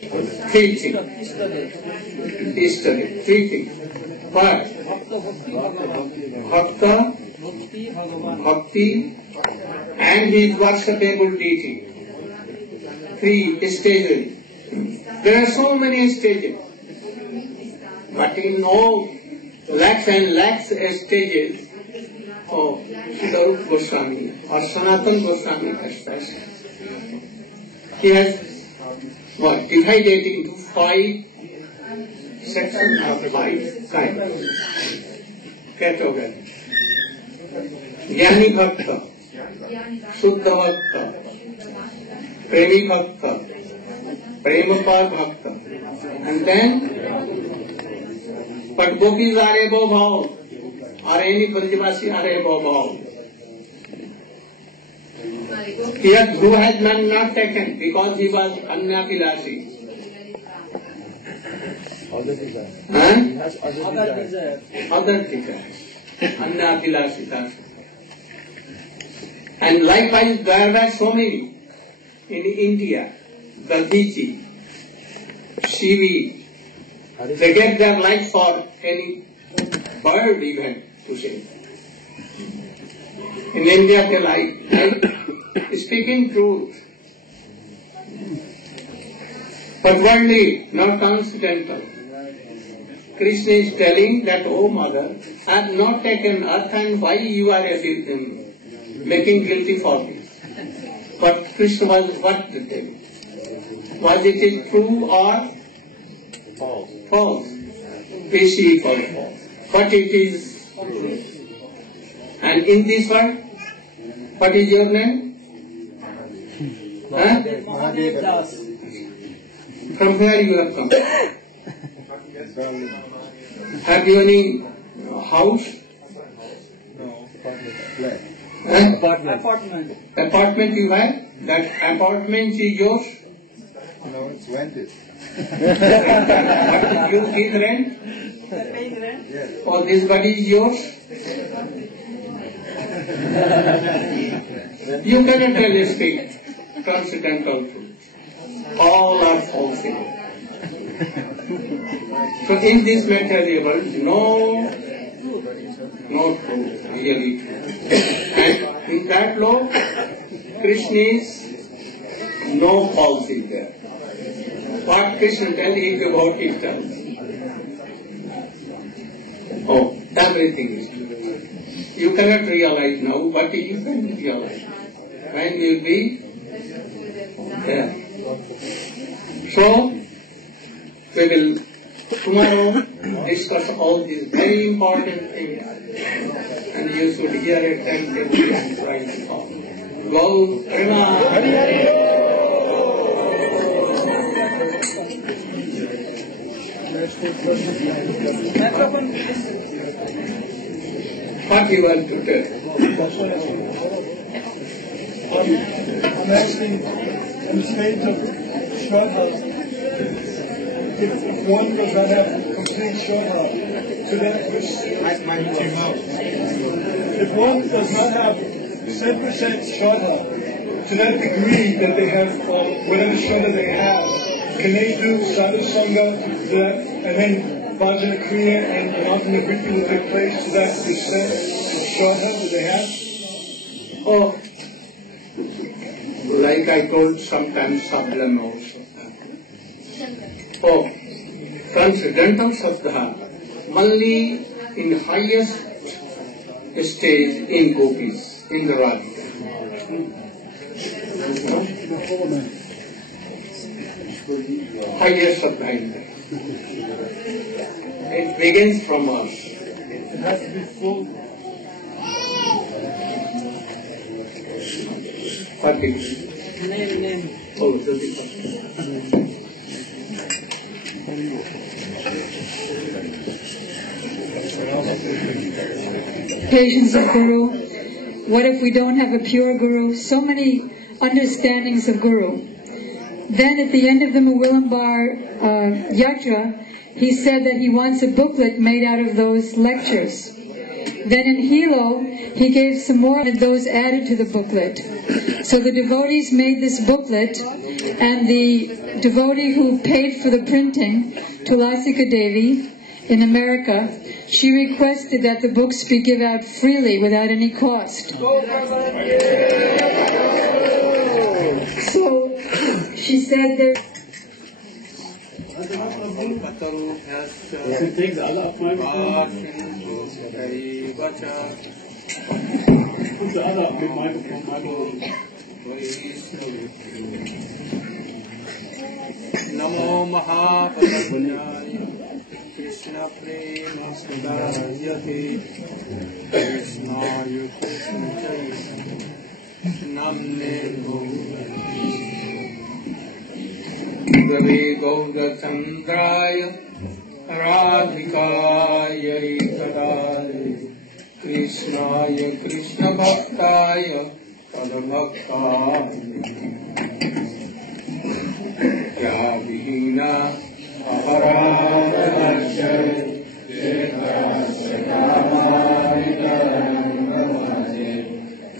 Three things. Yesterday, three things. First, Bhakta, Bhakti, and his worshipable deity. Three stages. There are so many stages. But in all lakhs and lakhs stages of Srila Goswami or Sanatana Goswami has he has divided into 5 sections of 5 kinds. Categories. Jnani Bhakta, Shuddha Bhakta, Premi Bhakta, Premapar Bhakta, and then but gopis are above all, or any Brajavasi are above all. Here Dhruva has not taken because he was Anyapilasi. Other desires. Other desires. Anyapilasi. And likewise there were so many in India, Gandhiji, Shivi. They gave their life for any bird even to save. In India they like speaking truth. But worldly, not transcendental. Krishna is telling that, oh mother, I have not taken earth and why you are making guilty for this. But Krishna was what to tell? Was it true or false? False. We see for false. But it is true. And in this world, what is your name? Huh? From where you have come? Have you any house? No, apartment. Apartment you have? That apartment is yours? No, it's rented. You give rent? Yes. Or this body is yours? You cannot really speak transcendental truth. All are false. So in this material world, no truth, really true. And in that law, Krishna is no false is there. What Krishna tells is about himself. Oh, everything is true. You cannot realize now, but you can realize when you will be there. So, we will tomorrow discuss all these very important things, and you should hear it attentively and try to follow. Go, Prema. What you want to tell? I'm asking, in the state of Shraddha, if one does not have complete Shraddha, so that if one does not have 10% Shraddha, to that degree that they have whatever Shraddha they have, can they do sadhu sangha to that, and then bhajana kriya and ultimate victory will take place to that percent of Shraddha that they have? Oh, like I told sometimes Sablan also. Oh, transcendental Saddha, only in highest stage in gopis, in the Radha. Highest Saddha in there. It begins from us. It has to be full. What is Name. Oh, Patience of Guru. What if we don't have a pure Guru? So many understandings of Guru. Then at the end of the Mawillambar Yatra, he said that he wants a booklet made out of those lectures. Then in Hilo, he gave some more of those added to the booklet. So the devotees made this booklet, and the devotee who paid for the printing, Tulasika Devi, in America, she requested that the books be given out freely without any cost. So she said that Namo Mahaprabhunaya Krishna Prema Sudayate Krishnaya Krishna Namne Gave Gaura Chandraya Radhikaya Kadare Krishnaya Krishna Bhaktaya Tadabhaktaya Yavihina Aparāvasya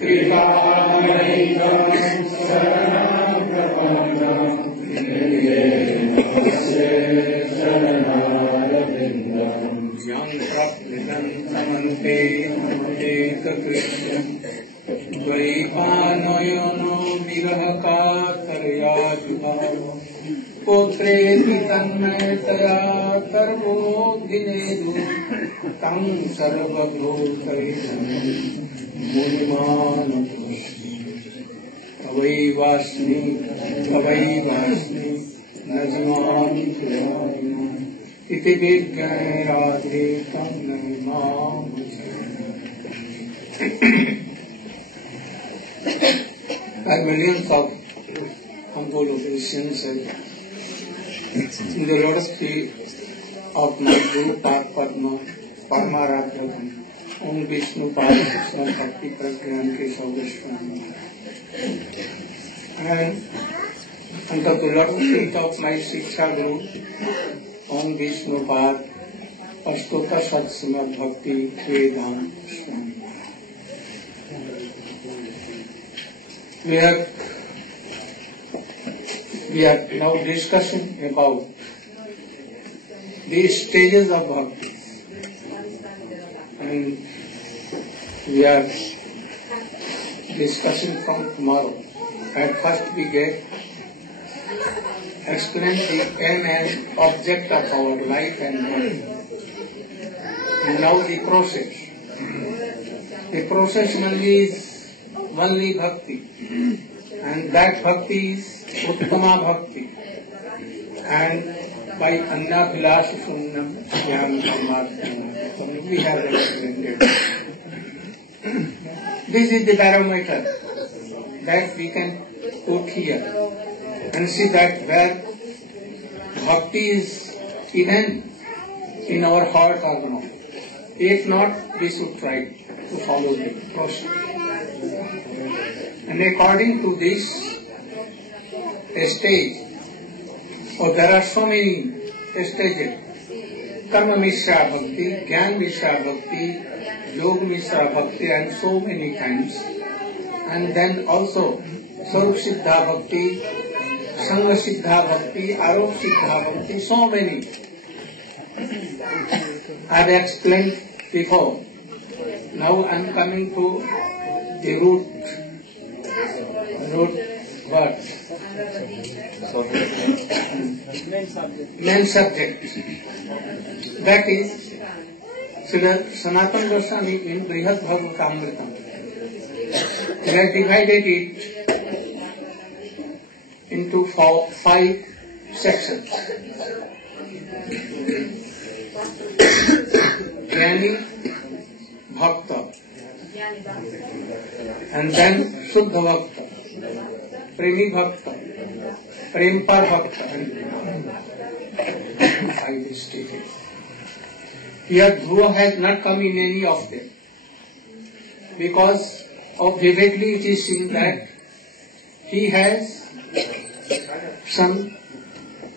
Kripālainam Saranam Prapannam Saranārabindam Yam Prapnitam Samante Eka Krishna Dvaipānoyono Virahakātarayājubhava Putreti tanmayataya sarvodhinedu tam sarvabhutaitam munimanam avaivasmi najmani kriyayam iti vidyai radhe tam namam. Like millions of Angolo Christians in the lotus feet of my Guru Padma, Paramaradha, Om Vishnu Krishna Bhakti Pragyan Keshavishwami. And under the lotus feet of my Shiksha Guru, Om Vishnu Pad, Ashtota Satsana Bhakti Vedanta Swami. We are now discussing about the stages of bhakti. And we are discussing from tomorrow. At first we explain the aim and object of our life and life. And now the process. The process only bhakti. And that bhakti is Uttama Bhakti. And by Anna Vilas Sunnam Jnana Parmatma, we have explained it. This is the barometer that we can put here and see that where bhakti is even in our heart or not. If not, we should try to follow the process. And according to this stage, there are so many stages. Karma Mishra Bhakti, Jnana Mishra Bhakti, Yoga Mishra Bhakti, and so many times. And then also Sarup Siddha Bhakti, Sangha Siddha Bhakti, Arop Siddha Bhakti, so many. I have explained before. Now I am coming to the root word. Main subject. That is Srila Sanatana Goswami in Brihad Bhagavatamritam. They have divided it into 5 sections. Jnani, Bhakta, and then Shuddha Bhakta, Premi Bhakta, Prempar Bhakta, and 5 stages. Here Dhruva has not come in any of them, because of vividly it is seen that he has some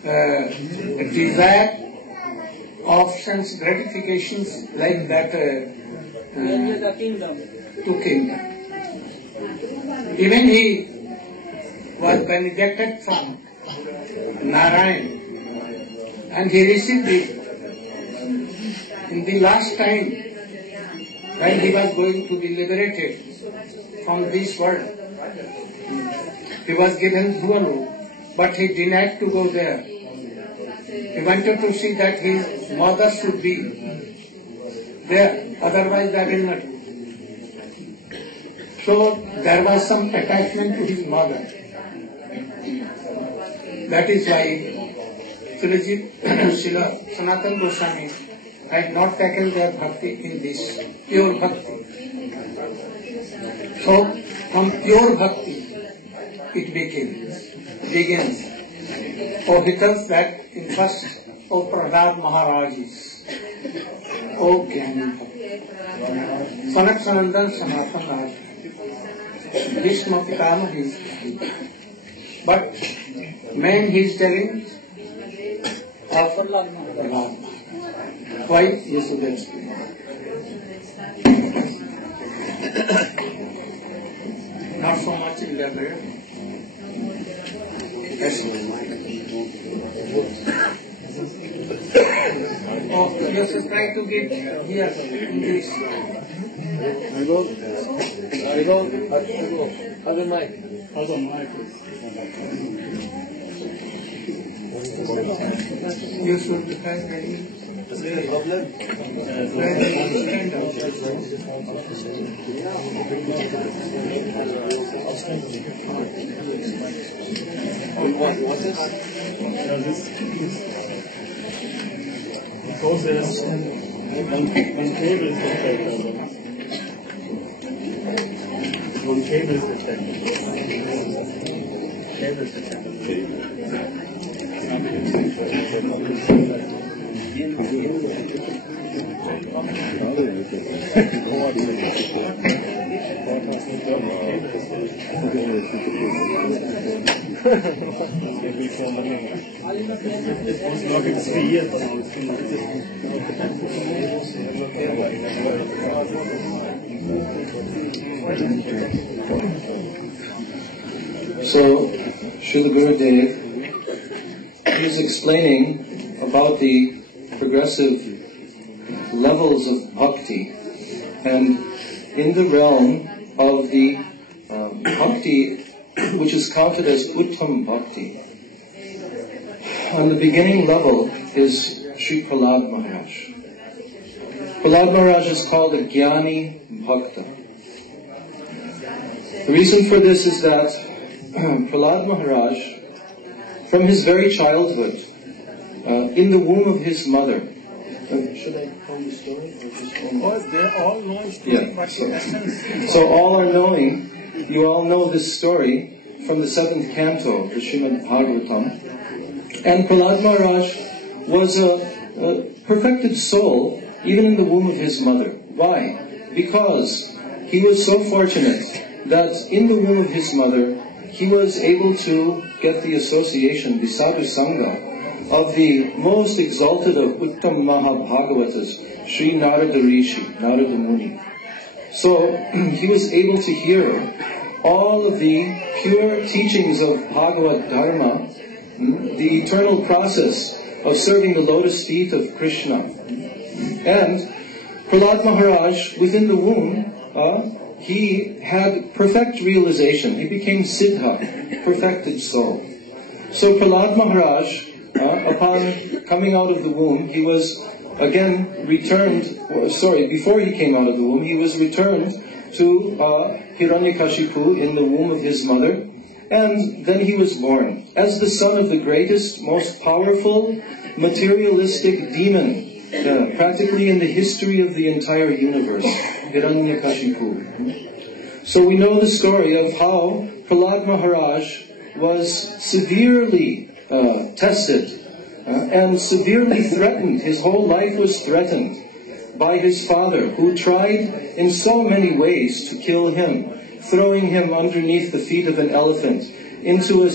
desire of sense gratifications like that to kingdom. Even he was benedicted from Narayan, and he received it in the last time when he was going to be liberated from this world. He was given Dhualu, but he denied to go there. He wanted to see that his mother should be there, otherwise I will not. So there was some attachment to his mother. That is why Srila Sanatana Goswami had not taken their bhakti in this pure bhakti. So from pure bhakti it begins. Oh, he tells that in first, O Prahlad Maharaj is, O Gyani Bhakti. Sanak Sanandan Sanatan Raj. Bhishma Pitama is. But main he is telling of Prahlad. Why? Yes, you will explain. Not so much in that way. Yes. Oh, yes, try to get here in this. Other mic. You should have ready. So, Srila Gurudeva is explaining about the progressive levels of bhakti, and in the realm of the bhakti which is counted as Uttam Bhakti, on the beginning level is Sri Prahlad Maharaj. Prahlad Maharaj is called a Gyani Bhakta. The reason for this is that Prahlad Maharaj, from his very childhood, in the womb of his mother, should I tell the story? They all know Yeah. So all are knowing, you all know this story from the 7th canto, the Srimad Bhagavatam. And Prahlad Maharaj was a perfected soul even in the womb of his mother. Why? Because he was so fortunate that in the womb of his mother he was able to get the association, the sadhu sangha, of the most exalted of Uttam Mahabhagavatas, Sri Narada Rishi, Narada Muni. So he was able to hear all of the pure teachings of Bhagavad Dharma, the eternal process of serving the lotus feet of Krishna. And Prahlad Maharaj, within the womb, he had perfect realization. He became Siddha, perfected soul. So Prahlad Maharaj, upon coming out of the womb, he was again returned, before he came out of the womb, he was returned to Hiranyakashipu in the womb of his mother, and then he was born as the son of the greatest, most powerful, materialistic demon, practically in the history of the entire universe, Hiranyakashipu. So we know the story of how Prahlad Maharaj was severely tested and severely threatened. His whole life was threatened by his father, who tried in so many ways to kill him, throwing him underneath the feet of an elephant, into a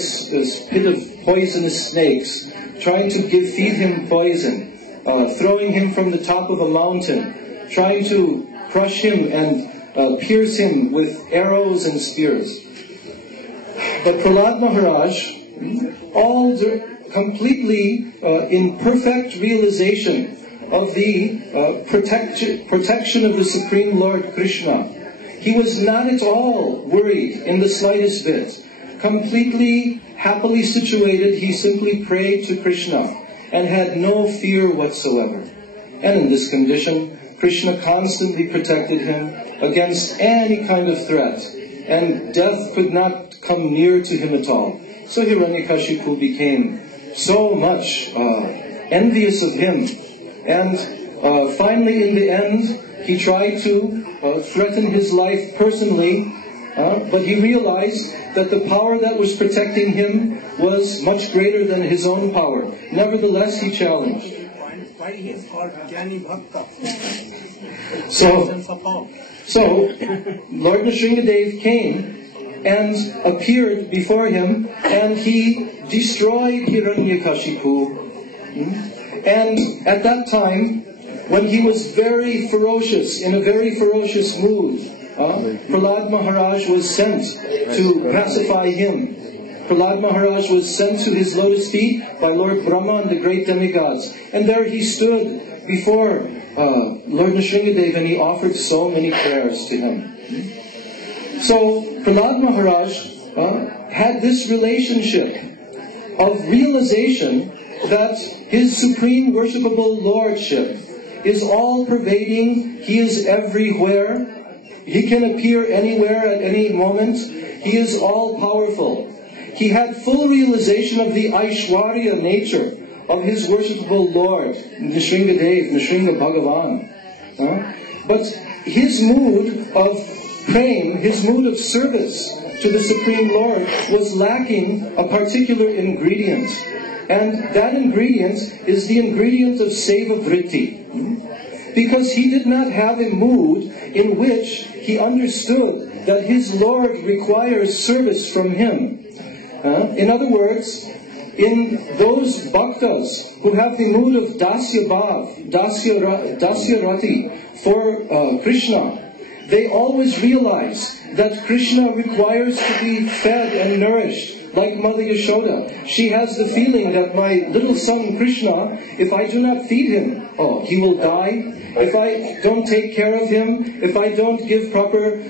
pit of poisonous snakes, trying to feed him poison, throwing him from the top of a mountain, trying to crush him and pierce him with arrows and spears. But Prahlad Maharaj, completely in perfect realization of the protection of the Supreme Lord Krishna, he was not at all worried in the slightest bit. Completely happily situated, he simply prayed to Krishna and had no fear whatsoever. And in this condition, Krishna constantly protected him against any kind of threat, and death could not come near to him at all. So Hiranyakashipu became so much envious of him, and finally in the end he tried to threaten his life personally, but he realized that the power that was protecting him was much greater than his own power. Nevertheless, he challenged. Why he is called Jnani Bhakta? So Lord Nrsingadev came and appeared before him, and he destroyed Hiranyakashipu. And at that time, when he was very ferocious, in a very ferocious mood, Prahlad Maharaj was sent to pacify him. Prahlad Maharaj was sent to his lotus feet by Lord Brahma and the great demigods. And there he stood before Lord Nrsingadev, and he offered so many prayers to him. So Prahlad Maharaj had this relationship of realization that his supreme worshipable lordship is all-pervading. He is everywhere. He can appear anywhere at any moment. He is all-powerful. He had full realization of the Aishwarya nature of his worshipable Lord, Nrsingadev, Nrsinga Bhagavan. But his mood of praying, his mood of service to the Supreme Lord was lacking a particular ingredient. And that ingredient is the ingredient of seva vritti. Because he did not have a mood in which he understood that his Lord requires service from him. In other words, in those bhaktas who have the mood of dasya bhav, dasya rati for Krishna, they always realize that Krishna requires to be fed and nourished. Like Mother Yashoda, she has the feeling that my little son Krishna, if I do not feed him, he will die. If I don't take care of him, if I don't give proper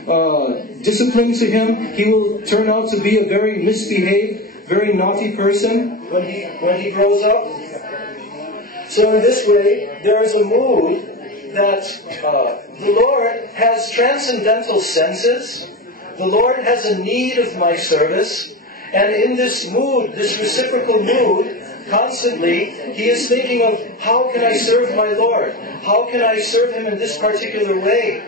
discipline to him, he will turn out to be a very misbehaved, very naughty person when he grows up. So in this way, there is a mood that the Lord has transcendental senses. The Lord has a need of my service. And in this mood, this reciprocal mood, constantly, he is thinking of, how can I serve my Lord? How can I serve him in this particular way?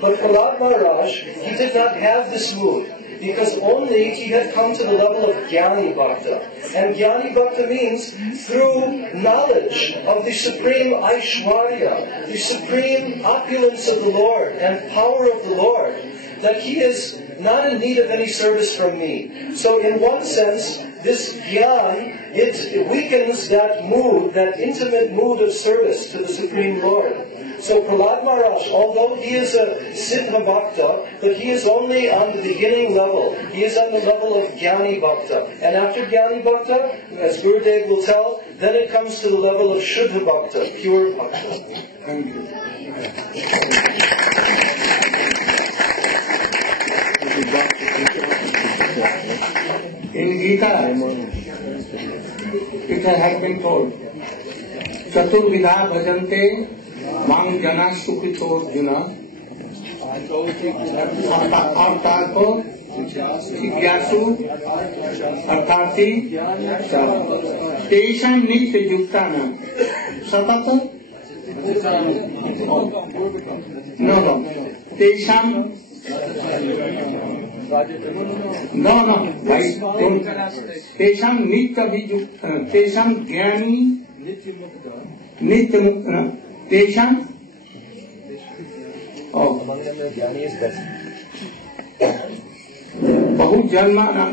But Prahlad Maharaj, he did not have this mood, because only he had come to the level of Jnani Bhakta. And Jnani Bhakta means through knowledge of the supreme Aishwarya, the supreme opulence of the Lord and power of the Lord, that he is not in need of any service from me. So in one sense, this Gyan, it weakens that mood, that intimate mood of service to the Supreme Lord. So Prahlad Maharaj, although he is a Siddha Bhakta, but he is only on the beginning level. He is on the level of Jnani Bhakta. And after Jnani Bhakta, as Gurudev will tell, then it comes to the level of Shuddha Bhakta, pure Bhakta. Thank you. In Gita, it has been told, Chaturvidha bhajante mang jana sukhito juna. अर्थात को जिज्ञासु अर्थार्थी तेषां नित्य युक्तानां सतत तेषां तेषां नित्य तेषां ज्ञानी नित्य तेषां बहु जन्मानां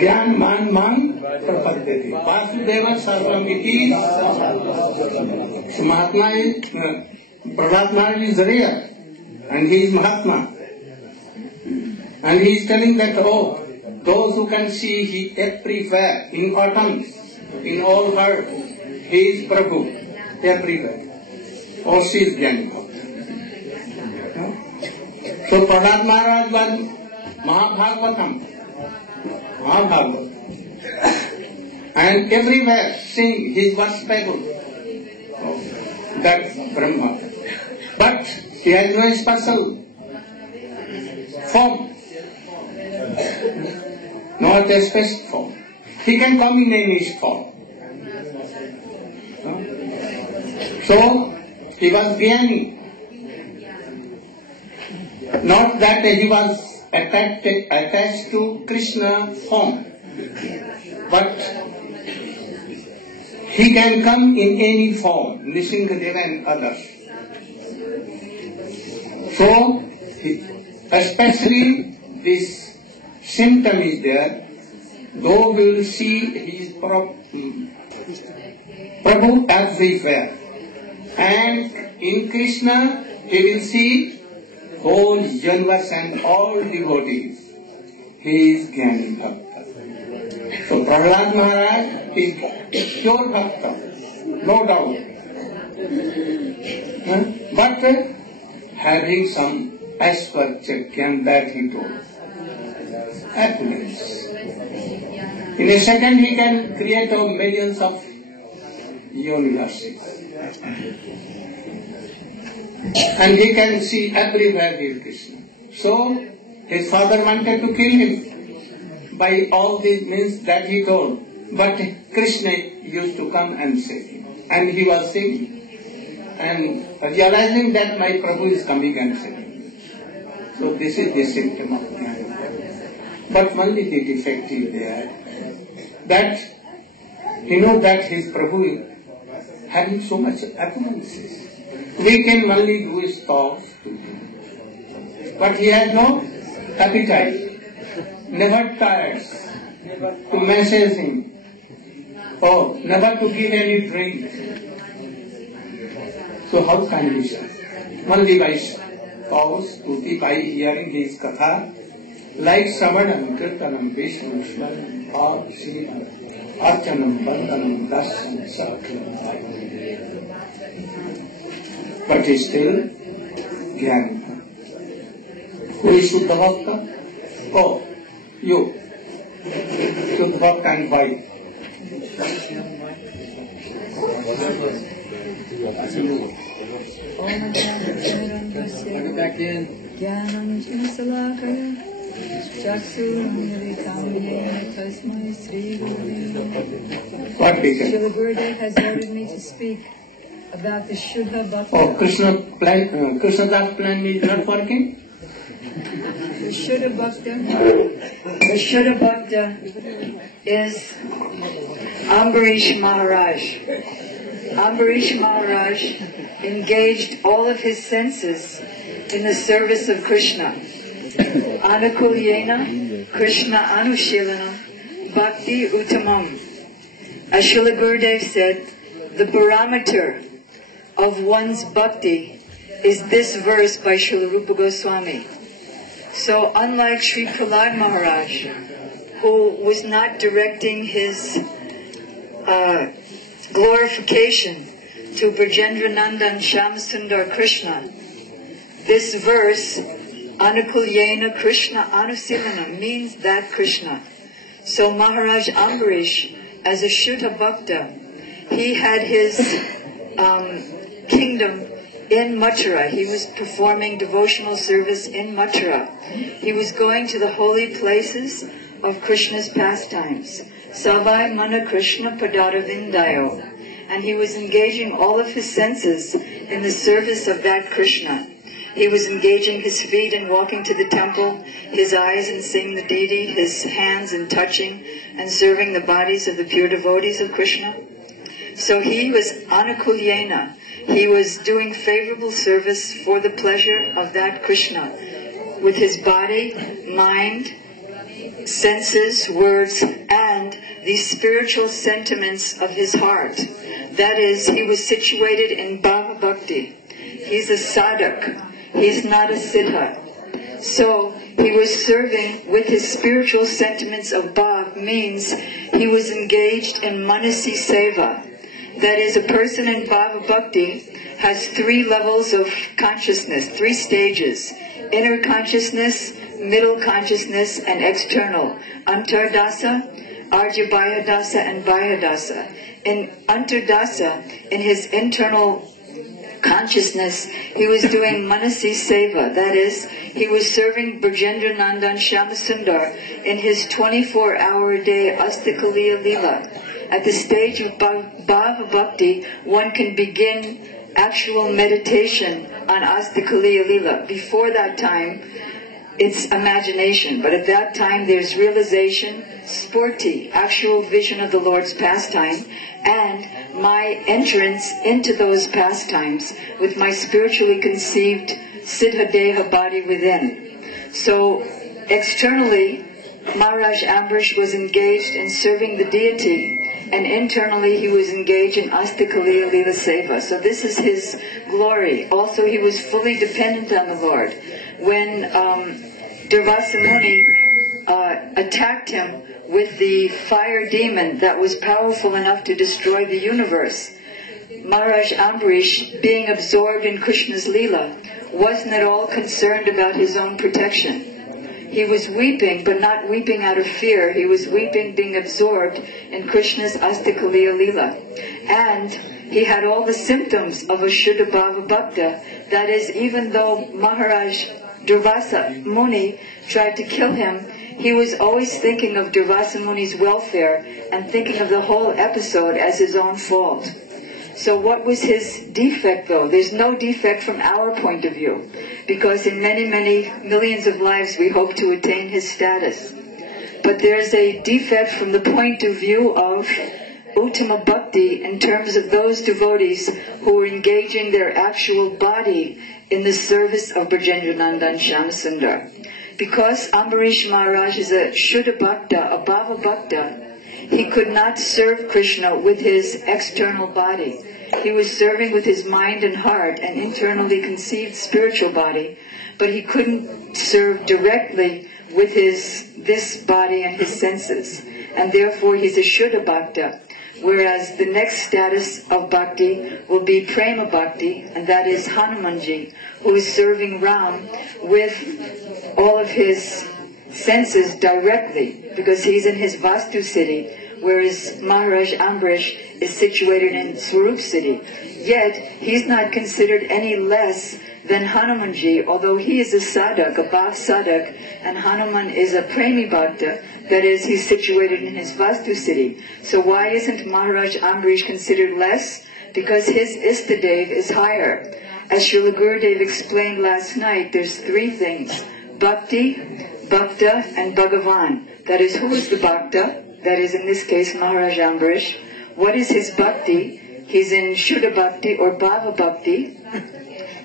Gyan man man prapadyate. Vasudeva sarvam iti. So Mahatma is, Prahlad Maharaj is real and he is Mahatma. And he is telling that, oh, those who can see he everywhere, in autumn, in all earth, he is Prabhu, everywhere. Or she is Jnani. So Prahlad Maharaj was Mahabhagavatam. And everywhere seeing his worshipable, that Brahma. But he has no special form. Not a special form. He can come in any form. So, he was Jnani. Not that he was attached to Krishna form, but he can come in any form, Nishingadeva and others. So, especially this symptom is there, though we will see his Prabhu everywhere. And in Krishna, he will see whole universe and all devotees. He is Jnani Bhakta. So Prahlad Maharaj is pure Bhakta, no doubt. But having some aspiration that he told. Affluence. In a second he can create millions of universes. And he can see everywhere he is Krishna. So his father wanted to kill him by all these means that he told. But Krishna used to come and save him. And he was singing. And realizing that my Prabhu is coming and saving me. So this is the symptom of Jnana. But only the defect is there. That he knows that his Prabhu is having so much appearances. We can only do his thoughts to him. But he has no appetite. Never tires to message him. Oh, never to give any drink. So how can we say? Only by cause, Tuti, by hearing his katha, like Savanam, Kirtanam, Vishnu, Shvaram, Bhav, Sriman, Archanam, Bandhanam, Darshan, Sakram, but he still Jnani. Who is Shuddha Bhakta? Oh, you. Shuddha Bhakta and why? Back in. What we can? Srila Gurudeva has ordered me to speak about the Shuddha Bhakta. Oh, Krishna's plan is not working? The Shuddha Bhakta is Ambarish Maharaj. Ambarish Maharaj engaged all of his senses in the service of Krishna. Anukulyena Krishna Anushilanam Bhakti Uttamam. As Srila Gurudeva said, the barometer of one's bhakti is this verse by Srila Rupa Goswami. So unlike Sri Prahlad Maharaj, who was not directing his glorification to Brajendra Nandan Shyamsundar Krishna, this verse, Anukulyena Krishna Anusilanam, means that Krishna. So Maharaj Ambarish, as a Shuddha Bhakta, he had his kingdom in Mathura. He was performing devotional service in Mathura. He was going to the holy places of Krishna's pastimes. Savai Mana Krishna Padara Vindayo. And he was engaging all of his senses in the service of that Krishna. He was engaging his feet in walking to the temple, his eyes in seeing the deity, his hands in touching and serving the bodies of the pure devotees of Krishna. So he was Anukulyena. He was doing favorable service for the pleasure of that Krishna. with his body, mind, senses, words, and the spiritual sentiments of his heart. That is, he was situated in Bhava Bhakti. He's a sadhak. He's not a siddha. So he was serving with his spiritual sentiments of bhav, means he was engaged in manasi seva. That is, a person in Bhava Bhakti has 3 levels of consciousness, 3 stages: inner consciousness, middle consciousness, and external. Antardasa, Arjabhayadasa, and Bhayadasa. In Antardasa, in his internal consciousness, he was doing manasi seva. That is, he was serving Brajendra Nandan Shyamasundar in his 24-hour-a-day Astakaliya Leela. At the stage of Bhava Bhakti, one can begin actual meditation on Astakaliya Leela. Before that time, it's imagination, but at that time there's realization, sporti, actual vision of the Lord's pastime, and my entrance into those pastimes with my spiritually conceived Siddha Deha body within. So externally, Maharaj Ambrish was engaged in serving the deity, and internally he was engaged in Astakaliya Leela Seva. So this is his glory. Also, he was fully dependent on the Lord. When Durvasa Muni attacked him with the fire demon that was powerful enough to destroy the universe, Maharaj Ambrish, being absorbed in Krishna's Leela, wasn't at all concerned about his own protection. He was weeping, but not weeping out of fear. He was weeping being absorbed in Krishna's Astakaliya Leela. And he had all the symptoms of a Shuddha Bhava Bhakta. That is, even though Maharaj Durvasa Muni tried to kill him, he was always thinking of Durvasa Muni's welfare and thinking of the whole episode as his own fault. So what was his defect, though? There's no defect from our point of view, because in many, many millions of lives we hope to attain his status. But there's a defect from the point of view of Uttama Bhakti in terms of those devotees who are engaging their actual body in the service of Brajendra Nandan Shyamasundar. Because Ambarish Maharaj is a Shuddha Bhakta, a Bhava Bhakta, he could not serve Krishna with his external body. He was serving with his mind and heart and internally conceived spiritual body, but he couldn't serve directly with this body and his senses. And therefore he's a Shuddha Bhakta. Whereas the next status of bhakti will be Prema Bhakti, and that is Hanumanji, who is serving Ram with all of his senses directly, because he's in his Vastu city, whereas Maharaj Ambrish is situated in Swarup city. Yet, he's not considered any less than Hanumanji, although he is a sadhak, a bhav sadhak, and Hanuman is a premi bhakta, that is, he's situated in his Vastu city. So why isn't Maharaj Ambrish considered less? Because his Istadev is higher. As Srila Gurudeva explained last night, there's 3 things: Bhakti, Bhakta, and Bhagavan. That is, who is the Bhakta? That is, in this case, Maharaj Ambrish. What is his Bhakti? He's in Shuddha Bhakti or Bhava Bhakti.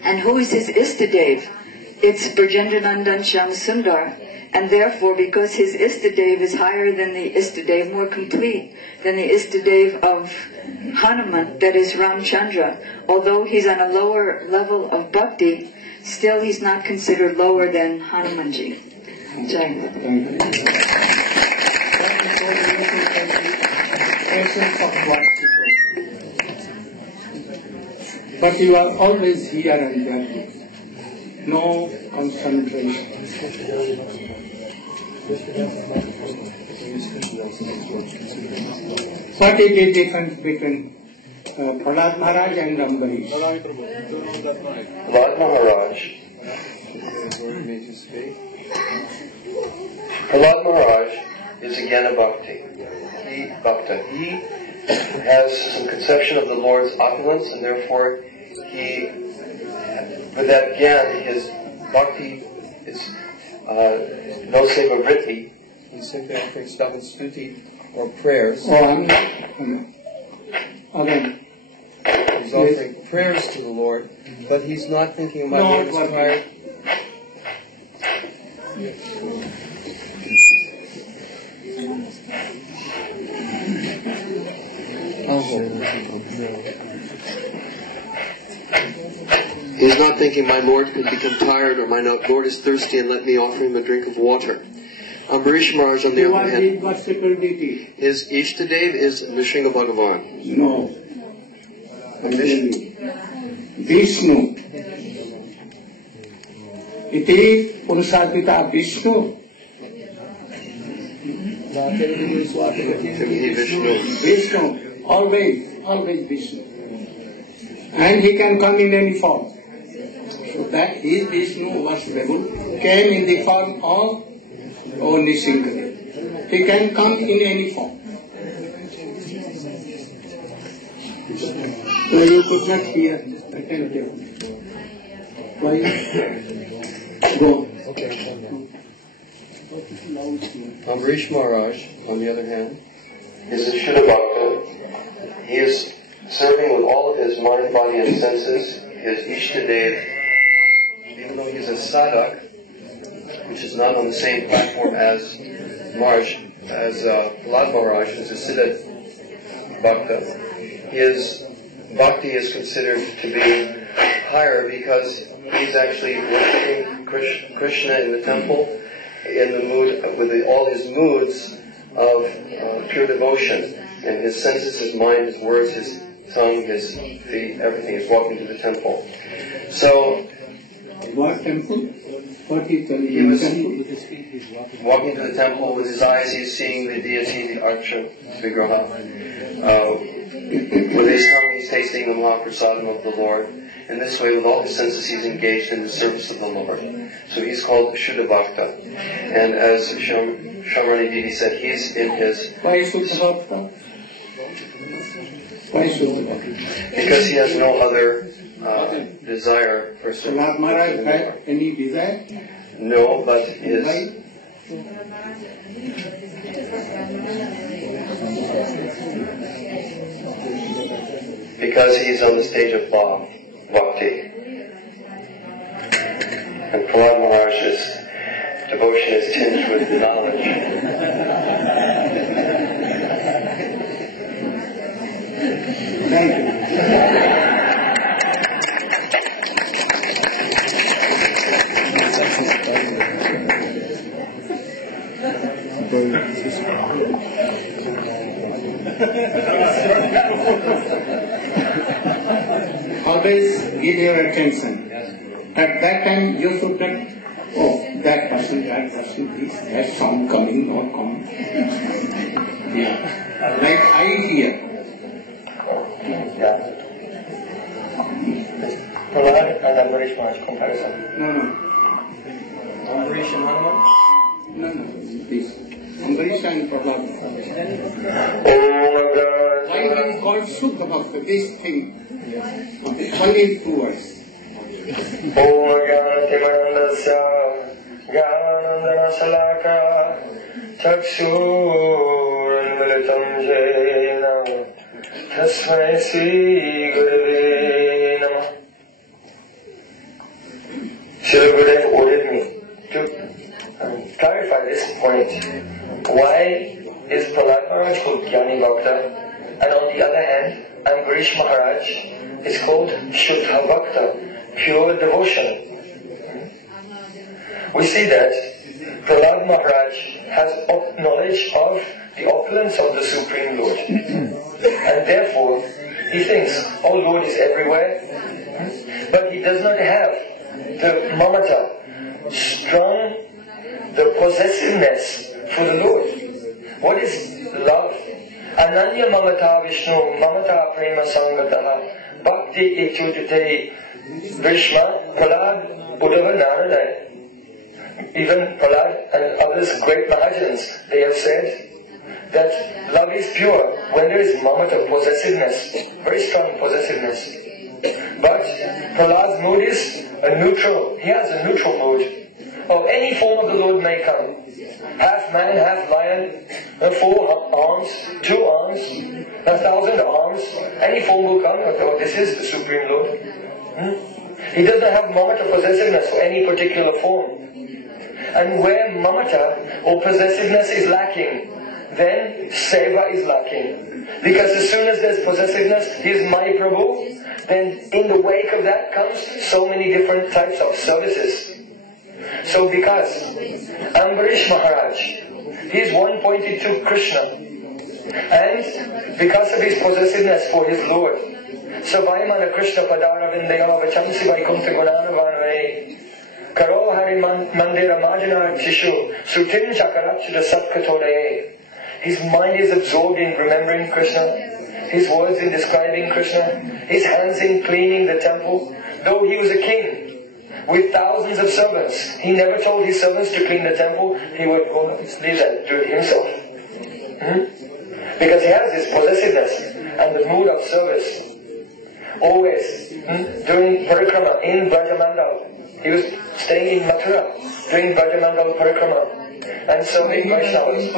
And who is his Istadev? It's Brajendra Nandan Shyamasundar. And therefore, because his Istadev is higher than the Istadev, more complete than the Istadev of Hanuman, that is Ramchandra, although he's on a lower level of bhakti, still he's not considered lower than Hanumanji. Jai. But you are always here and there. No concentration. What is the difference between Prahlad Maharaj and Ambarish? Prahlad Maharaj is again a bhakti. He has some conception of the Lord's opulence, and therefore with that again, his bhakti is no seva vritti. He simply offering stuti or prayers. Again. He's offering prayers to the Lord, but he's not thinking about his entire. He's not thinking, my Lord could become tired, or my Lord is thirsty, and let me offer him a drink of water. Ambarish Maharaj, on the other hand, his Ishtadev is Nrsimha Bhagavan. No. Vishnu. Iti Purusharpita Vishnu. Vishnu. Always Vishnu. And he can come in any form. So that is Vishnu worshipable, came in the form of Nishingadev. He can come in any form. So you could not hear. I can tell. Why? Go. Ambarish Maharaj, on the other hand, is a Shuddha Bhakta. He is serving with all of his mind, body, and senses, his Ishtadev, even though he's a sadhak, which is not on the same platform as Prahlad Maharaj, who's a Siddha Bhakta. His bhakti is considered to be higher because he's actually worshiping Krishna in the temple in the mood with all his moods of pure devotion, and his senses, his mind, his words, his tongue, his feet, everything is walking to the temple. So, what temple? What is the he was temple? walking to the temple with his eyes. He's seeing the deity, the Archa Vigraha. With his tongue, he's tasting the Mahaprasadam of the Lord. In this way, with all his senses, he's engaged in the service of the Lord. So he's called Shuddha Bhakta. And as Shamrani Devi said, he's in his... Why Shuddha Bhakta? Why Shuddha Bhakta? Because he has no other desire for service. Prahlad Maharaj had any desire? No, but his... Why? Because he's on the stage of bhakti. And Prahlad Maharaj's devotion is tinged with knowledge. Thank you. Always give your attention. At that time you should not, that person, this, that sound coming or coming. Yeah. Like I hear. Prahlad and Ambarish Maharaj comparison. No. Ambarish and Hanuman? No, this. Ambarish and Prahlad. Why it is called Shuddha Bhakta, this thing? Only 2 words. Om Gyanatimanandasya Gyanandana Salaka Chakshurunmilitam Jena Tasmai Sri Gurave Namah. Srila Gurudeva ordered me to clarify this point. Why is Prahlad Maharaj called Gyani Bhakta, and on the other hand, Ambarish Maharaj is called Shuddha Bhakta, pure devotion? We see that Prahlad Maharaj has knowledge of the opulence of the Supreme Lord. And therefore, he thinks, oh, Lord is everywhere. But he does not have the mamata, strong, the possessiveness for the Lord. What is love? Ananya mamata Vishnu, mamata prema sangataha, bhakti ityudite Vishma, Prahlad, Uddhava, Narada. Even Prahlad and others, great Mahajans, they have said that love is pure when there is mamata, possessiveness, very strong possessiveness. But Prahlad's mood is a neutral. He has a neutral mood. Of any form of the Lord may come. Half man, half lion, 4 arms, 2 arms, 1,000 arms. Any form will come. Oh, this is the Supreme Lord. He doesn't have mamata, possessiveness for any particular form. And where mamata or possessiveness is lacking, then seva is lacking. Because as soon as there's possessiveness, he is my Prabhu, then in the wake of that comes so many different types of services. So because Ambarish Maharaj, he is one pointed to Krishna, and because of his possessiveness for his Lord, so Vaimana Krishna Padara Vindaya Vachansi Vaikuntha Gunana Vanave Karo Hari Mandira Majana Chishu Sutin Chakarachita Satkatore. His mind is absorbed in remembering Krishna, his words in describing Krishna, his hands in cleaning the temple. Though he was a king with thousands of servants, he never told his servants to clean the temple. He would leave that to it himself. Because he has this possessiveness and the mood of service. Always doing parikrama in Brajamandal. He was staying in Mathura doing Brajamandal parikrama and serving Vaishnavas.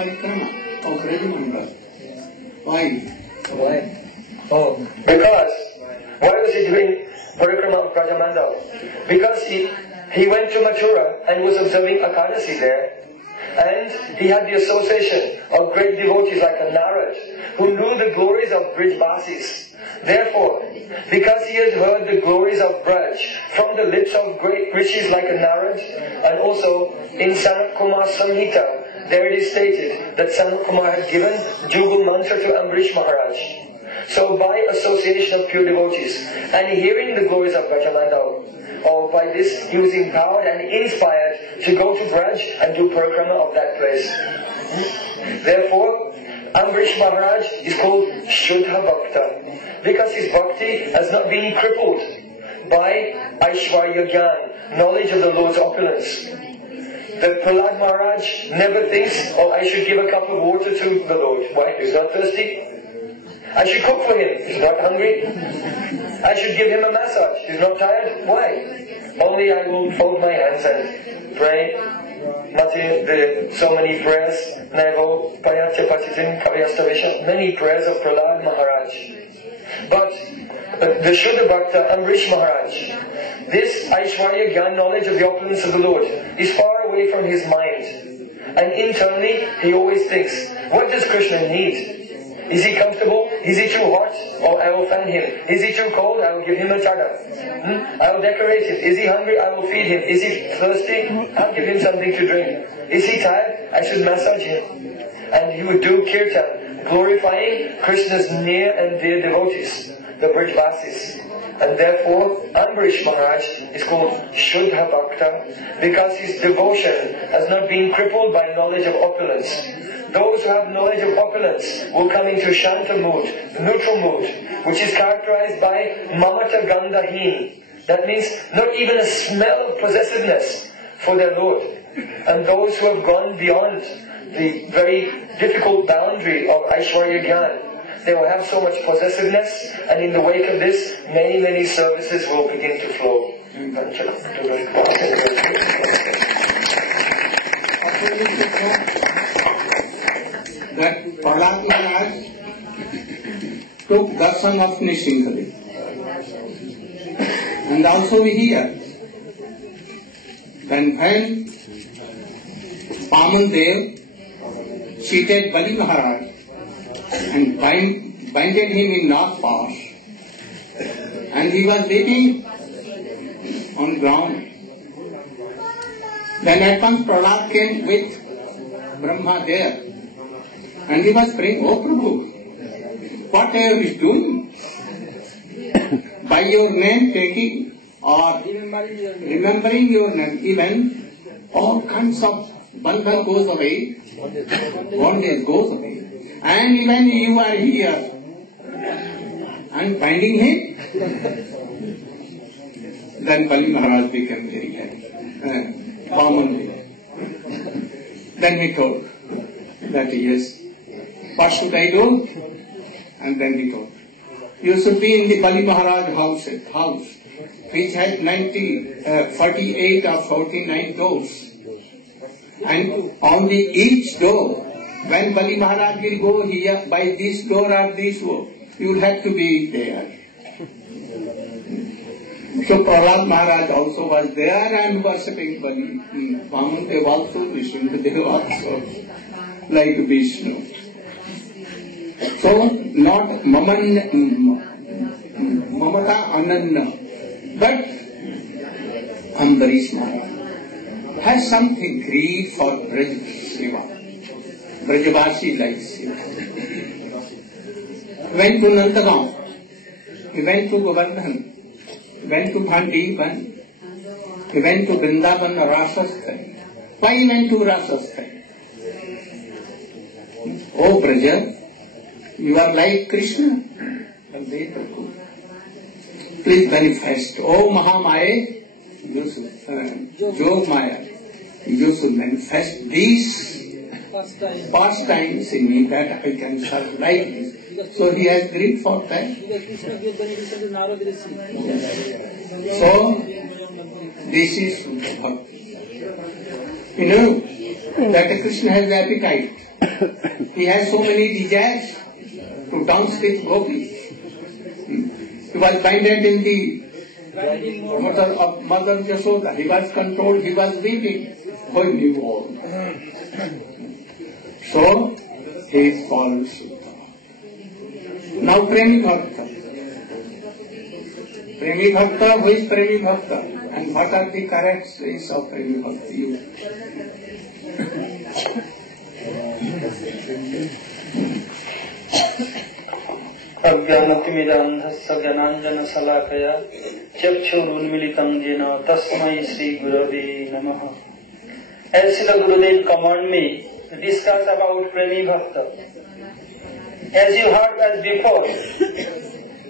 Why? Because, why was he doing parikrama of Brajamandal? Because he went to Mathura and was observing Akadasi there. And he had the association of great devotees like a Narad, who knew the glories of Brijvasis. Therefore, because he had heard the glories of Braj from the lips of great rishis like a Narad, and also in Sanat Kumar Samhita, there it is stated that Sanat Kumar had given Jugal Mantra to Ambarish Maharaj. So by association of pure devotees, and hearing the glories of Brajamandal, or by this he was empowered and inspired to go to Braj and do parikrama of that place. Therefore, Ambarish Maharaj is called Shuddha Bhakta, because his bhakti has not been crippled by Aishwarya Gyan, knowledge of the Lord's opulence. That Prahlad Maharaj never thinks, oh, I should give a cup of water to the Lord. Why? He's not thirsty. I should cook for him. He's not hungry. I should give him a massage. He's not tired. Why? Only I will fold my hands and pray. So many prayers. Many prayers of Prahlad Maharaj. But the Shuddha Bhakta Ambarish Maharaj, this Aishwarya Gyan knowledge of the opulence of the Lord is far away from his mind. And internally he always thinks, what does Krishna need? Is he comfortable? Is he too hot? Oh, I will fan him. Is he too cold? I will give him a chada. I will decorate him. Is he hungry? I will feed him. Is he thirsty? I'll give him something to drink. Is he tired? I should massage him. And he would do kirtan, glorifying Krishna's near and dear devotees, the Brijvasis. And therefore, Ambarish Maharaj is called Shuddha Bhakta, because his devotion has not been crippled by knowledge of opulence. Those who have knowledge of opulence will come into Shanta mood, neutral mood, which is characterized by Mamata Gandhahin. That means not even a smell of possessiveness for their Lord. And those who have gone beyond the very difficult boundary of Aishwarya Gyan, they will have so much possessiveness, and in the wake of this, many, many services will begin to flow. That Prahlad Maharaj took darshan of Nishingali. And also we hear, when Paman Dev cheated Bali Maharaj and binded him in Nagpash, and he was sleeping on ground. Then at once Prahlad came with Brahma there, and he was praying, oh Prabhu, what are you doing? By your name taking or remembering your name, even all kinds of bandhan goes away, bondage goes away. And even you are here and binding him. Then Bali Maharaj became very happy. Then he told that yes, what should I do? And then he told, you should be in the Bali Maharaj house, which had 48 or 49 doors. And on the each door, when Bali Maharaj will go here, by this door or this door, you will have to be there. So Prahlad Maharaj also was there and worshipping Bali. Vamandev also, Vishnudev also, like Vishnu. So not Mamata Ananya, but Ambarish Maharaj has something greed for Braj Seva, Brajavasi like Seva. He went to Nandagaon, he went to Govardhan, he went to Bhandivan, he went to Vrindavan, Rasasthai. Why he went to Rasasthai? Oh Braja, you are like Krishna. Please manifest. Oh Mahamaya, Jog Maya, you should manifest these pastimes in me that I can serve like this. So he has greed for that. So this is Bhakti. You know that Krishna has appetite. He has so many desires to dance with gopis. He was binded in the mother of Mother Yashoda. He was controlled, he was weeping when he was. So he falls. Now Premi Bhakta. Premi Bhakta, who is Premi Bhakta? And what are the characteristics of Premi Bhakta? अज्ञानतिमिरान्धस्य ज्ञानाञ्जनशलाकया चक्षुरुन्मीलितं येन तस्मै श्रीगुरवे नमः. As Srila Gurudeva commanded me to discuss about Premi Bhakta. As you heard as before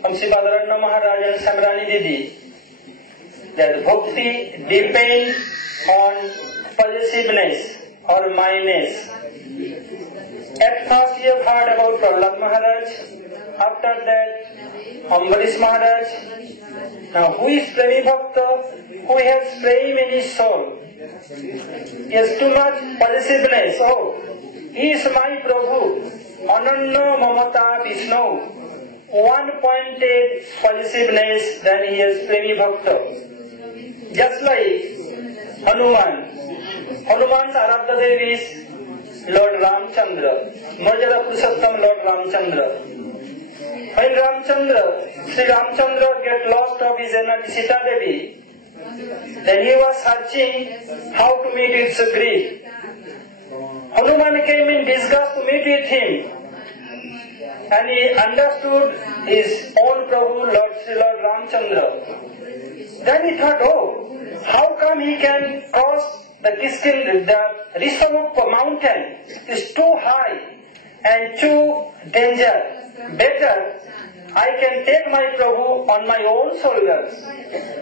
from Sri Badarana Maharaj and Samrani Didi, that Bhakti depends on possessiveness or minus. At first you have heard about Prahlad Maharaj, after that Ambarish Maharaj. Now who is Premi Bhakta? Who has prem in his soul? He has too much possessiveness. Oh, he is my Prabhu. Ananya Mamata Vishnu. One-pointed possessiveness, then he has Premi Bhakta. Just like Hanuman. Hanuman's Aradhya Dev is Lord Ramchandra. Marjada Purushottam Lord Ramchandra. When Sri Ramchandra get lost of his energy Sita Devi, then he was searching how to meet its grief. Hanuman came in disgust to meet with him, and he understood his own Prabhu, Sri Lord Ramchandra. Then he thought, oh, how come he can cross the Rishabh mountain is too high and too danger. Better I can take my Prabhu on my own shoulders.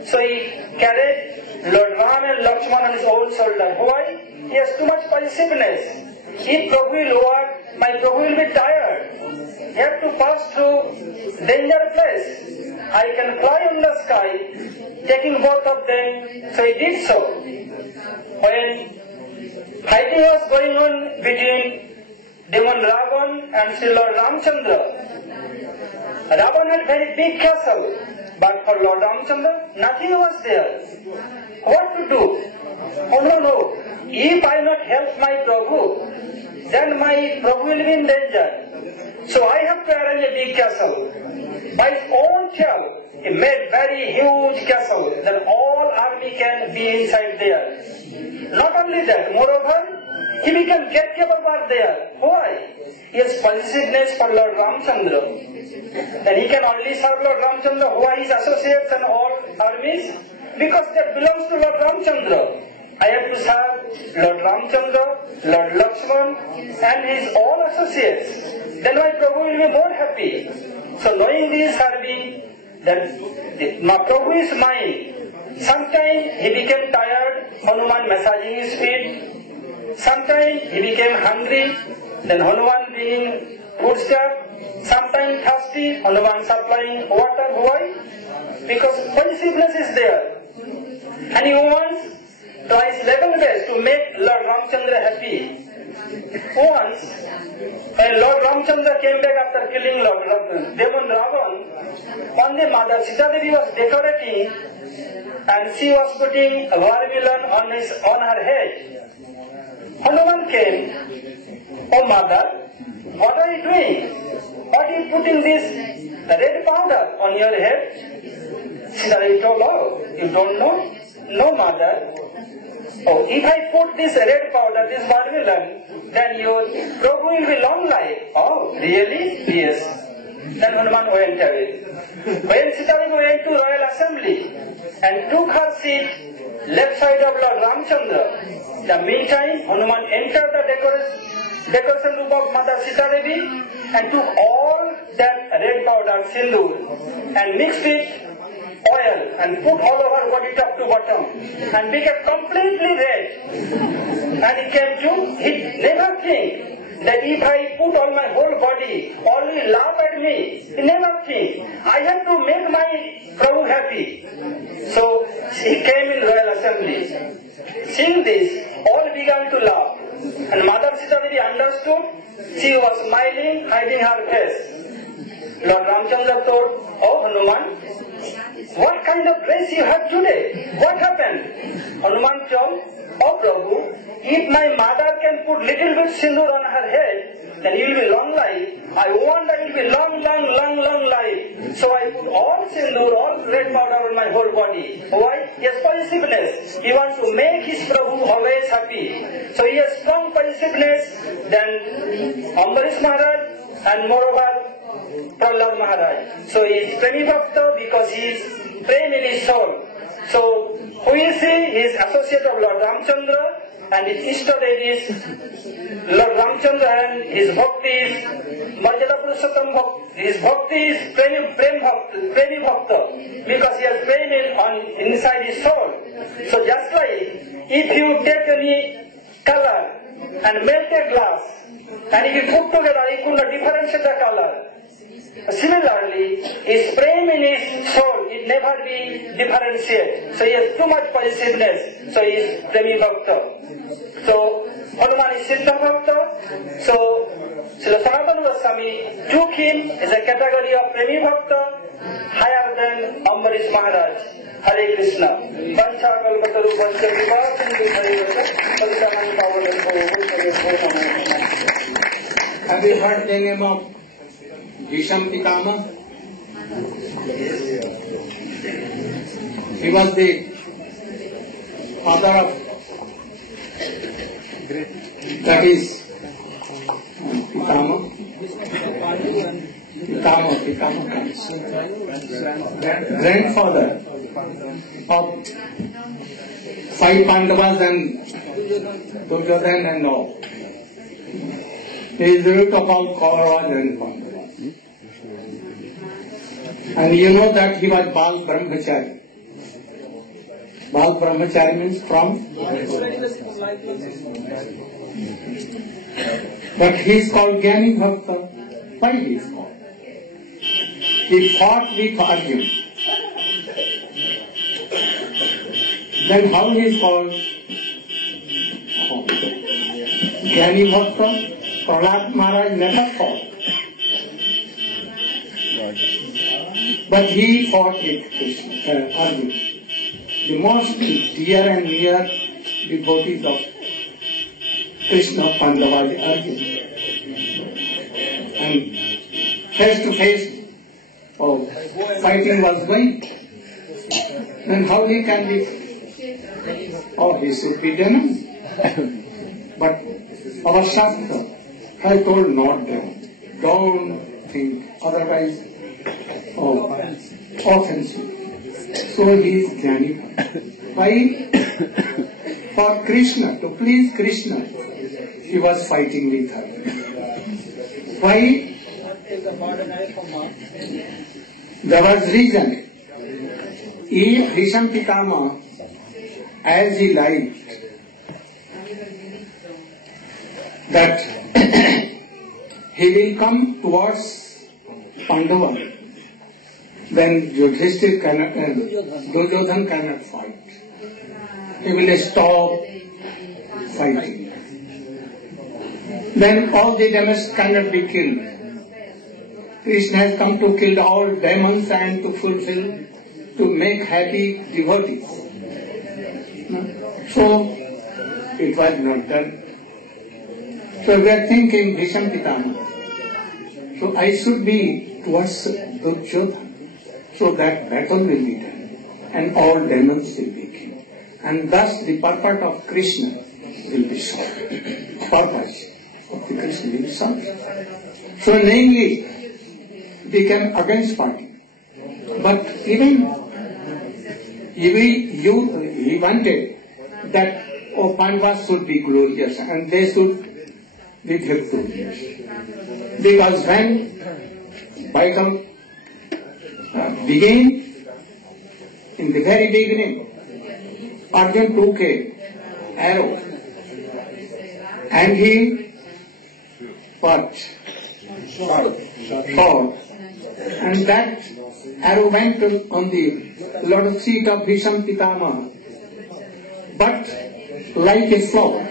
So he carried Lord Ram and Lakshman on his own shoulder. Why? He has too much possessiveness. If Prabhu will walk, my Prabhu will be tired. He has to pass through danger place. I can fly in the sky, taking both of them. So he did so. When fighting was going on between demon Ravan and Sri Lord Ramchandra, Ravan had very big castle, but for Lord Ramchandra, nothing was there. What to do? Oh no, if I not help my Prabhu, then my Prabhu will be in danger. So I have to arrange a big castle. By his own self, he made very huge castle, then all army can be inside there. Not only that, moreover, he became gatekeeper there. Why? He has possessiveness for Lord Ramchandra. Then he can only serve Lord Ramchandra, who are his associates and all armies, because that belongs to Lord Ramchandra. I have to serve Lord Ramchandra, Lord Lakshman and his all associates. Then my Prabhu will be more happy. So knowing this serving, that my Prabhu is mine. Sometimes he became tired, Hanuman massaging his feet. Sometimes he became hungry, then Hanuman bringing food stuff. Sometimes thirsty, Hanuman supplying water. Why? Because possessiveness is there. And he wants twice level best to make Lord Ramchandra happy. Once, when Lord Ramchandra came back after killing Lord Demon Ravan, one day Mother Sita Devi was decorating and she was putting a vermilion on her head. Hanuman came, "Oh Mother, what are you doing? What are you putting this red powder on your head?" Sita Devi told, "Oh, you don't know?" "No, Mother. Oh, if I put this red powder, this vermilion, then your Prabhu will be long life." "Oh, really?" "Yes." Then Hanuman went away. When Sita Devi went to royal assembly and took her seat left side of Lord Ramchandra, the meantime Hanuman entered the decoration room of Mother Sita Devi and took all that red powder, sindoor, and mixed it oil and put all over body top to bottom and became completely red. And he came to, he never think that if I put on my whole body, all will laugh at me. He never think. I have to make my Prabhu happy. So he came in royal assembly. Seeing this, all began to laugh. And Mother Sita Devi understood. She was smiling, hiding her face. Lord Ramchandra told, "Oh Hanuman, what kind of dress you have today? What happened?" Hanuman told, "Oh Prabhu, if my mother can put little bit sindoor on her head, then you will be long life. I want that it will be long life. So I put all sindoor, all red powder on my whole body." Why? He has possessiveness. He wants to make his Prabhu always happy. So he has strong possessiveness than Ambarish Maharaj and moreover Prahlad Maharaj. So he is Premi Bhakta because he is prem in his soul. So who is he? He is associate of Lord Ramchandra and his Ishtadev is Lord Ramchandra and his bhakti is Marjada Purushottam Bhakti. His bhakti is Premi Bhakta because he has prem inside his soul. So just like if you take any color and melt a glass and if you put together you could not differentiate the color. Similarly, his prem in his soul, it never be differentiated. So he has too much possessiveness. So he is Premi Bhakta. So Hanuman is Siddha Bhakta. So Srila Sanatana Goswami took him as a category of Premi Bhakta higher than Ambarish Maharaj. Hare Krishna. Vancha kalpataru vancha vipasindhu harivata padisamani pavanambo. Have you heard the name of Bhisham Pitama? He was the father of, that is Pitama grandfather of 5 Pandavas and Duryodhan and all. He is the root of all Kauravas and Pandavas. And you know that he was Bal Brahmachari. Bal Brahmachari means from? But he is called Jnani Bhakta. Why he is called? He fought with Arjuna. Then how he is called? Jnani Bhakta? Prahlad Maharaj never fought. But he fought with Arjuna. The most dear and near devotees of Krishna Pandavas Arjuna. And face to face, fighting was going. Then how he can be? He should be denounced. But our Shastra has told not them. Don't think, otherwise, offensive. So he is Jnani. Why? For Krishna, to please Krishna, he was fighting with her. Why? There was reason. Bhisham Pitama, as he liked, that he will come towards Pandava, then Duryodhan cannot fight. He will stop fighting. then all the demons cannot be killed. Krishna has come to kill all demons and to fulfill, to make happy devotees. So, it was not done. So we are thinking, Bhisham Pitama. So I should be towards Duryodhana, so that battle will be done, and all demons will be killed. And thus the purport of Krishna will be solved. Purpose of the Krishna will be solved. So namely, became against party. But even he wanted that Pandavas should be glorious and they should be victorious. Because when battle began, in the very beginning, Arjun took an arrow and he shot, and that arrow went on the lotus feet of Bhisham Pitama, but like a flower,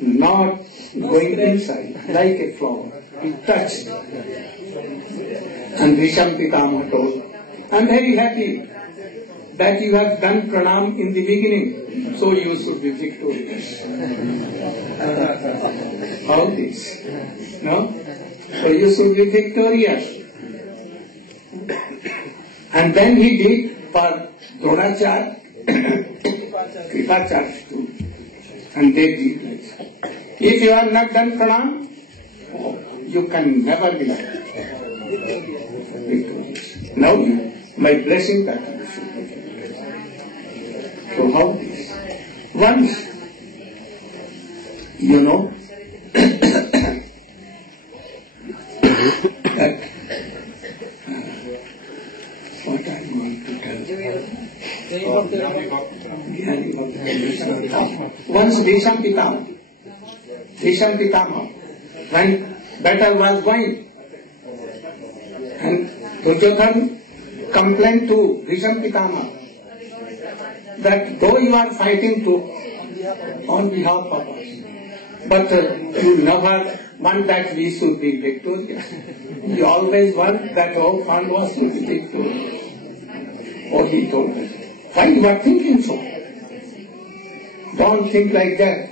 not going inside, like a flower. He touched. And Bhisham Pitama told, I am very happy that you have done pranam in the beginning, so you should be victorious. How this? No? So you should be victorious. And then he did for Dronacharya, Kripacharya too. And they did it. If you have not done pranam, you can never be victorious. Now, my blessing that you should be victorious. So how this? Once, you know, that what I want to tell you. Once Bhisham Pitama, when battle was going, and Duryodhana complained to Bhisham Pitama that though you are fighting on behalf of us, but you never want that we should be victorious. You always want that all Pandavas should be victorious. Oh, he told us, why you are thinking so? Don't think like that.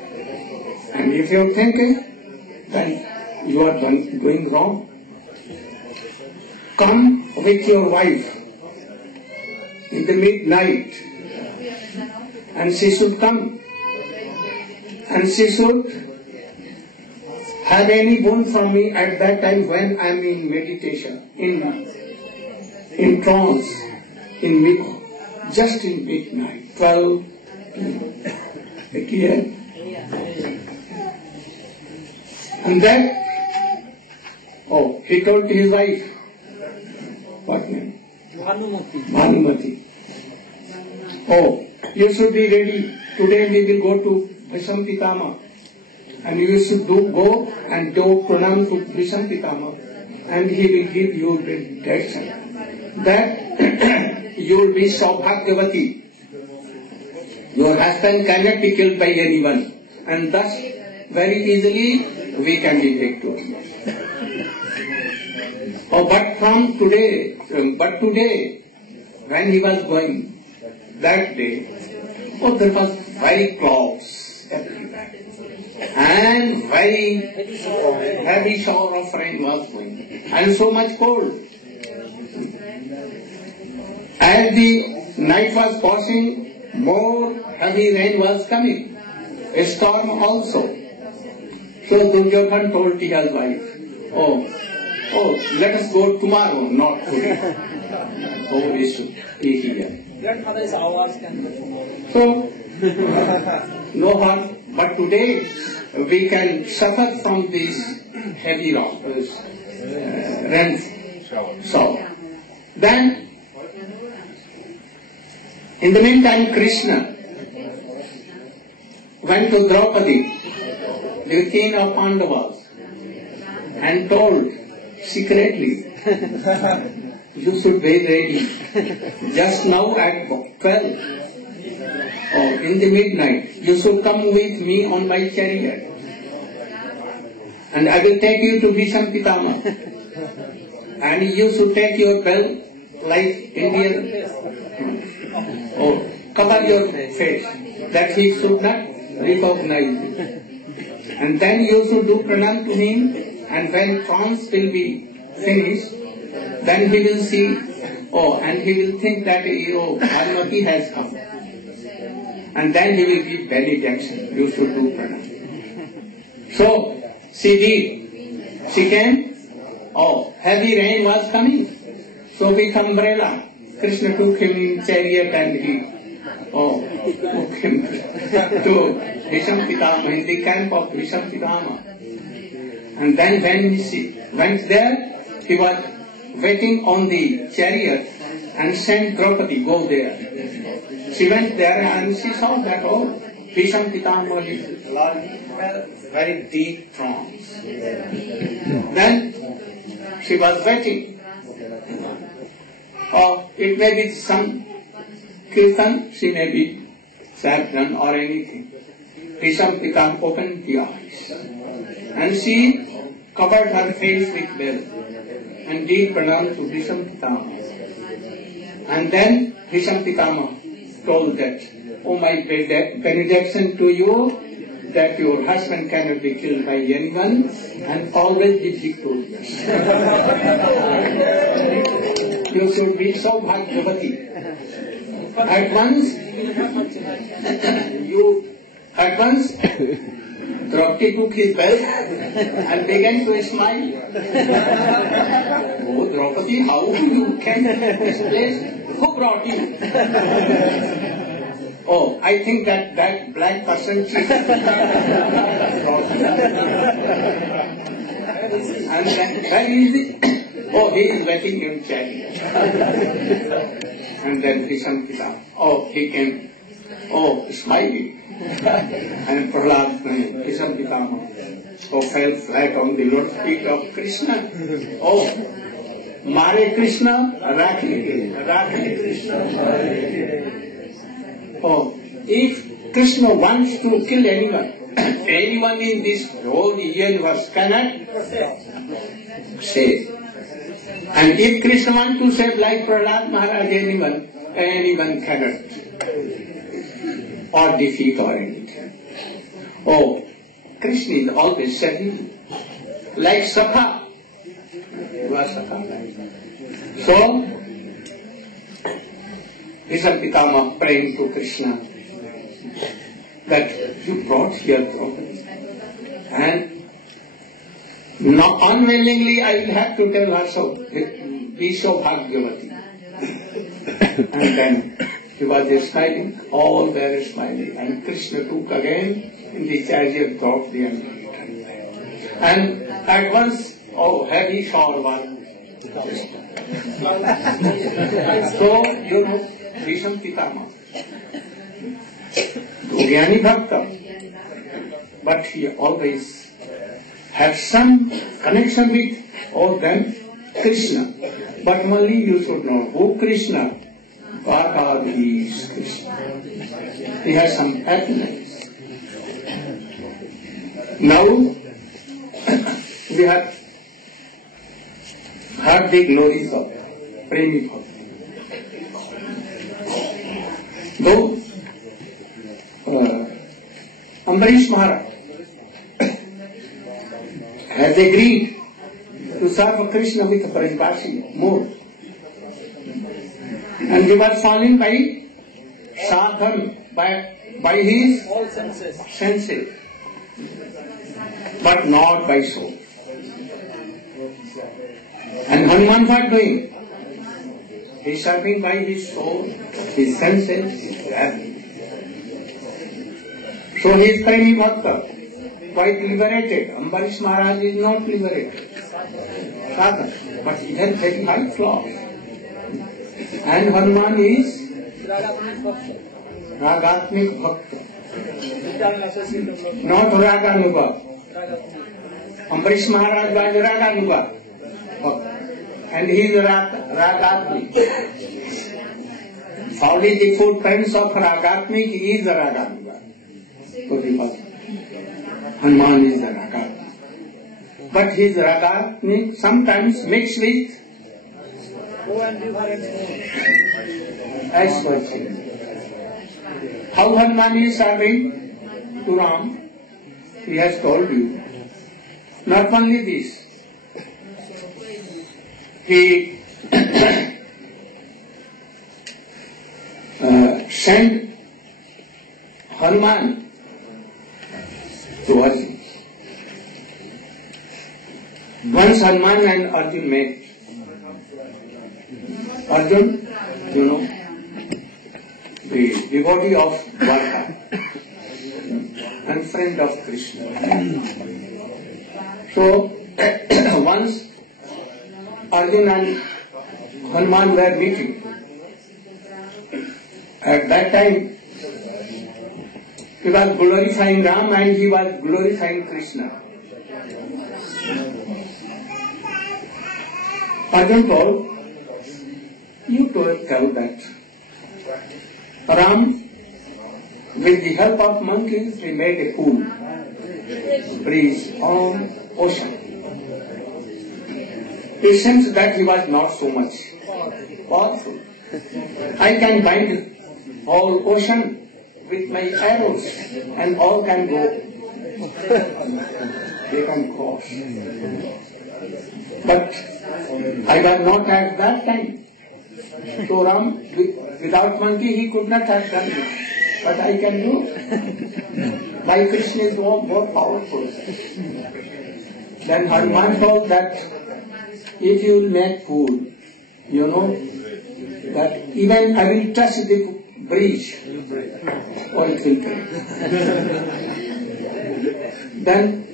And if you are thinking, then you are doing wrong. Come with your wife in the midnight, and she should come, and she should have any boon from me at that time when I am in meditation, in trance, just in midnight, 12 p.m. And then, he told to his wife, what name? Bhanumati. You should be ready. Today we will go to Bhisham Pitama. And you should go and do pranam to Bhisham Pitama. And he will give you direction. That you will be Saubhagyavati. Your husband cannot be killed by anyone. And thus, very easily, we can be victorious. But today, when he was going, that day, there was very clouds everywhere. And very heavy shower of rain was going. And so much cold. As the night was passing, more heavy rain was coming. A storm also. So Duryodhana told his wife, let us go tomorrow, not today. We should be here. So, no harm. But today, we can suffer from this heavy rain shower. Then, in the meantime, Krishna went to Draupadi, the queen of Pandavas, and told secretly, you should be ready just now at 12 in the midnight. You should come with me on my chariot. and I will take you to Bhisham Pitama, and you should take your bell like Indian, cover your face, that he should not recognize you. And then you should do pranam to him, and when trance will be finished, then he will see, and he will think that, Bhagavati has come. And then he will give benediction. You should do pranam. So, she did. She came. Heavy rain was coming. So with umbrella, Krishna took him in chariot and he took him to Bhisham Pitama, in the camp of Bhisham Pitama. And then when he went there, he was waiting on the chariot and sent Draupadi, go there. She went there and she saw that, Bhisham Pitama is very deep trance. Then she was waiting. It may be some kirtan, she may be sadhan or anything. Bhisham Pitama opened the eyes and she covered her face with veil and did pranam to Bhisham Pitama. And then Bhisham Pitama told that, my benediction to you, that your husband cannot be killed by anyone and always be victorious. You should be so bhagavati. At once, Draupadi took his belt and began to smile. Draupadi, how you can this place? Who brought you? I think that black person and then, where is he? He is waiting in chariot. And then Bhisham Pitama, he came, smiling. And Prahlad, Bhisham Pitama, fell flat on the Lord's feet of Krishna. Mare Krishna, Rakhe Krishna. If Krishna wants to kill anyone, anyone in this whole universe cannot save. And if Krishna wants to save like Prahlad Maharaj, anyone cannot or defeat or anything. Krishna is always saving, like Sakha. You are Sakha. So, Bhisham Pitama praying to Krishna that you brought here Draupadi. And not unwillingly I will have to tell her so, be so bhagavati. And then he was smiling, all were smiling, and Krishna took again in the chariot, dropped the enemy. And at once, heavy shower was. So, Bhisham Pitama, Jnani Bhakta, but he always had some connection with them Krishna. But only you should know who Krishna. God is Krishna. He has some happiness. Now we have heard the glories of Premi Bhakti. Though Ambarish Maharaj has agreed to serve Krishna with a Parinpashi mode, and he was fallen by sadhan, by his senses, but not by soul. And Hanuman was doing? He is serving by his soul, his senses, his happiness. So he is Premi Bhakta, quite liberated. Ambarish Maharaj is not liberated. Sadhan, but he has very high class. And Hanuman is Ragatmik Bhakta, not Raganubha. Ambarish Maharaj was Raganubha, and he is Ragatmik. Solid the footprints of Ragatmik, he is Raganubha. Hanuman is Ragatmik. but his raga sometimes mixed with aspersion. How Hanuman is serving to Ram, he has told you. Not only this, he sent Hanuman to Arjun. Once Hanuman and Arjun met. Arjun, you know, the devotee of Dwarka and friend of Krishna. So, once Arjun and Hanuman were meeting. At that time, he was glorifying Ram and he was glorifying Krishna. Arjun told, you tell that Ram, with the help of monkeys, he made a pool, breeze on ocean. It seems that he was not so much powerful. I can bind whole ocean with my arrows and all can go. They can cross. But I was not at that time. So Ram, without monkey, he could not have done it. But I can do. My Krishna is more powerful. Then Hanuman told that if you will make food, you know, that even I will touch the bridge, or it will break. Then,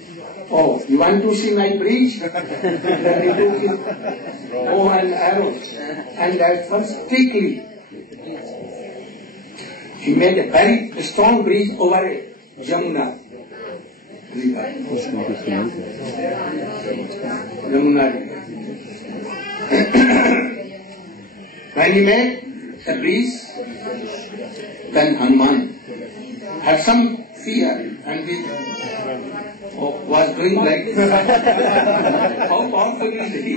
oh, you want to see my bridge? Then he took his bow and arrows, and at first quickly he made a very strong bridge over a Yamuna river. Yamuna river. When he made a bridge, then Hanuman had some fear and he was doing like this. How powerful is he?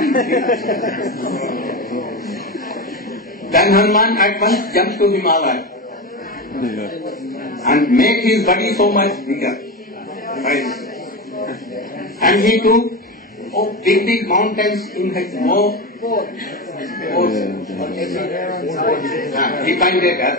Then Hanuman at once jumped to Himalaya and made his body so much bigger. And he took big mountains in his nose. He pointed at